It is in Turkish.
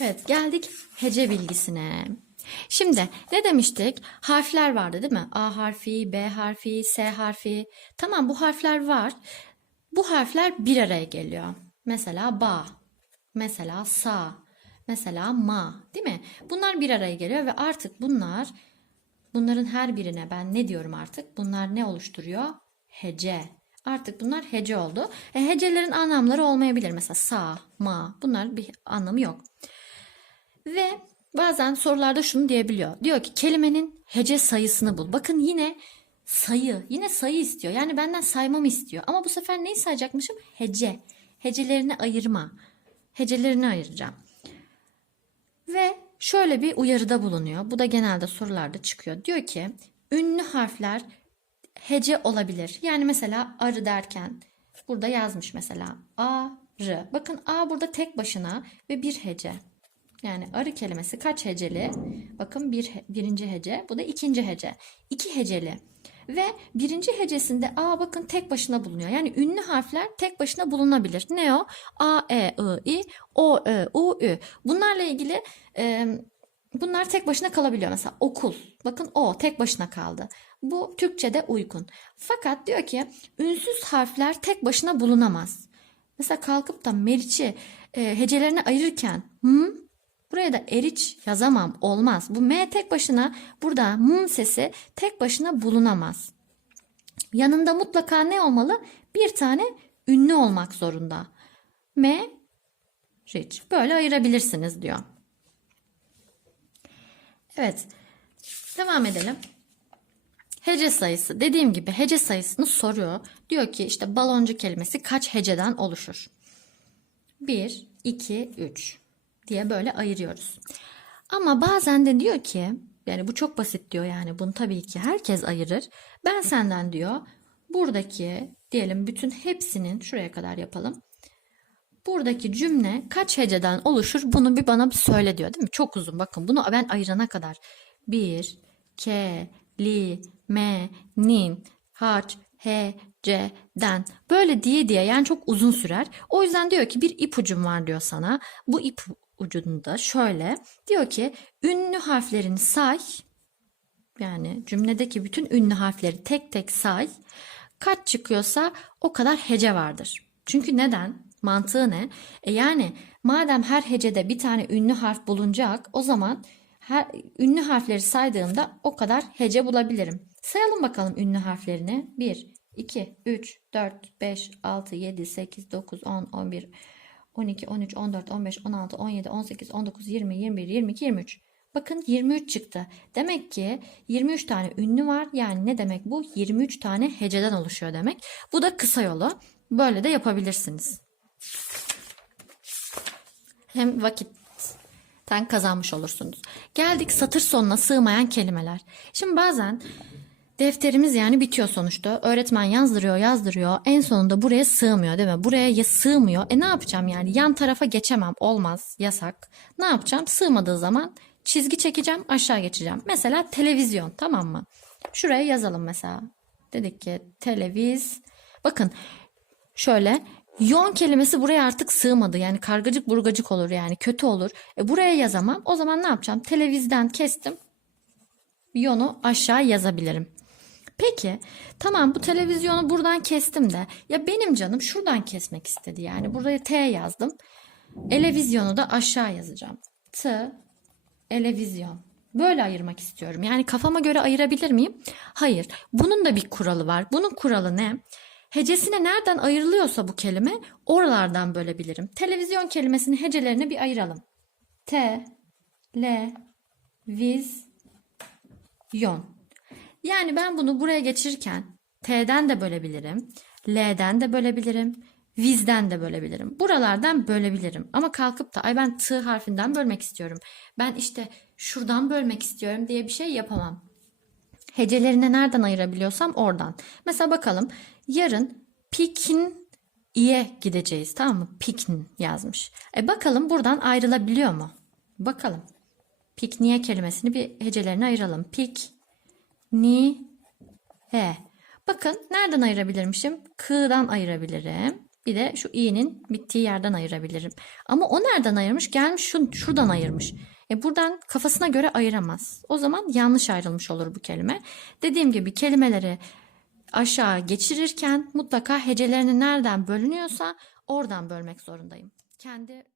Evet geldik hece bilgisine. Şimdi ne demiştik? Harfler vardı değil mi? A harfi, B harfi, S harfi. Tamam bu harfler var. Bu harfler bir araya geliyor. Mesela ba, mesela sa, mesela ma değil mi? Bunlar bir araya geliyor ve artık bunlar bunların her birine ben ne diyorum artık? Bunlar ne oluşturuyor? Hece. Artık bunlar hece oldu. E, hecelerin anlamları olmayabilir. Mesela sa, ma bunlar bir anlamı yok. Ve bazen sorularda şunu diyebiliyor. Diyor ki kelimenin hece sayısını bul. Bakın yine sayı, yine sayı istiyor. Yani benden saymamı istiyor. Ama bu sefer neyi sayacakmışım? Hece. Hecelerini ayırma. Hecelerini ayıracağım. Ve şöyle bir uyarıda bulunuyor. Bu da genelde sorularda çıkıyor. Diyor ki ünlü harfler hece olabilir. Yani mesela arı derken burada yazmış mesela a rı. Bakın a burada tek başına ve bir hece. Yani arı kelimesi kaç heceli? Bakın bir, birinci hece. Bu da ikinci hece. İki heceli. Ve birinci hecesinde A bakın tek başına bulunuyor. Yani ünlü harfler tek başına bulunabilir. Ne o? A, E, I, I, O, Ö, U, Ü. Bunlarla ilgili e, bunlar tek başına kalabiliyor. Mesela okul. Bakın O tek başına kaldı. Bu Türkçe'de uygun. Fakat diyor ki ünsüz harfler tek başına bulunamaz. Mesela kalkıp da Meriç'i e, hecelerine ayırırken hı, buraya da eriç yazamam olmaz. Bu M tek başına burada m sesi tek başına bulunamaz. Yanında mutlaka ne olmalı? Bir tane ünlü olmak zorunda. M, riç. Böyle ayırabilirsiniz diyor. Evet. Devam edelim. Hece sayısı. Dediğim gibi hece sayısını soruyor. Diyor ki işte baloncu kelimesi kaç heceden oluşur? 1, 2, 3 diye böyle ayırıyoruz. Ama bazen de diyor ki yani bu çok basit diyor yani bunu tabii ki herkes ayırır. Ben senden diyor buradaki diyelim bütün hepsinin şuraya kadar yapalım. Buradaki cümle kaç heceden oluşur bunu bir bana bir söyle diyor değil mi? Çok uzun bakın bunu ben ayırana kadar. 1, K, li, me, nin, haç, he, c. Böyle diye diye yani çok uzun sürer. O yüzden diyor ki bir ipucum var diyor sana. Bu ipucunda şöyle diyor ki ünlü harflerini say. Yani cümledeki bütün ünlü harfleri tek tek say. Kaç çıkıyorsa o kadar hece vardır. Çünkü neden? Mantığı ne? E yani madem her hecede bir tane ünlü harf bulunacak o zaman her ünlü harfleri saydığımda o kadar hece bulabilirim. Sayalım bakalım ünlü harflerini. 1, 2, 3, 4, 5, 6, 7, 8, 9, 10, 11, 12, 13, 14, 15, 16, 17, 18, 19, 20, 21, 22, 23. Bakın 23 çıktı. Demek ki 23 tane ünlü var. Yani ne demek bu? 23 tane heceden oluşuyor demek. Bu da kısa yolu. Böyle de yapabilirsiniz. Hem vakitten kazanmış olursunuz. Geldik satır sonuna sığmayan kelimeler. Şimdi bazen defterimiz yani bitiyor sonuçta. Öğretmen yazdırıyor yazdırıyor. En sonunda buraya sığmıyor değil mi? Buraya ya sığmıyor. E ne yapacağım yani? Yan tarafa geçemem. Olmaz. Yasak. Ne yapacağım? Sığmadığı zaman çizgi çekeceğim aşağı geçeceğim. Mesela televizyon tamam mı? Şuraya yazalım mesela. Dedik ki televiz. Bakın şöyle Yon kelimesi buraya artık sığmadı. Yani kargacık burgacık olur yani kötü olur. E buraya yazamam. O zaman ne yapacağım? Televizden kestim. Yonu aşağı yazabilirim. Peki tamam bu televizyonu buradan kestim de ya benim canım şuradan kesmek istedi yani buraya T yazdım. Elevizyonu da aşağı yazacağım. T elevizyon. Böyle ayırmak istiyorum. Yani kafama göre ayırabilir miyim? Hayır. Bunun da bir kuralı var. Bunun kuralı ne? Hecesine nereden ayrılıyorsa bu kelime oralardan bölebilirim. Televizyon kelimesinin hecelerini bir ayıralım. T, L, viz, yon. Yani ben bunu buraya geçirirken T'den de bölebilirim. L'den de bölebilirim. Viz'den de bölebilirim. Buralardan bölebilirim. Ama kalkıp da ay ben T harfinden bölmek istiyorum. Ben işte şuradan bölmek istiyorum diye bir şey yapamam. Hecelerine nereden ayırabiliyorsam oradan. Mesela bakalım yarın pikin iye gideceğiz tamam mı? Pikin yazmış. E bakalım buradan ayrılabiliyor mu? Bakalım. Pikniğe kelimesini bir hecelerine ayıralım. Pik, ni, e. Bakın nereden ayırabilirmişim? K'dan ayırabilirim. Bir de şu i'nin bittiği yerden ayırabilirim. Ama o nereden ayırmış? Gelmiş şu, şuradan ayırmış. E buradan kafasına göre ayıramaz. O zaman yanlış ayrılmış olur bu kelime. Dediğim gibi kelimeleri aşağı geçirirken mutlaka hecelerini nereden bölünüyorsa oradan bölmek zorundayım. Kendi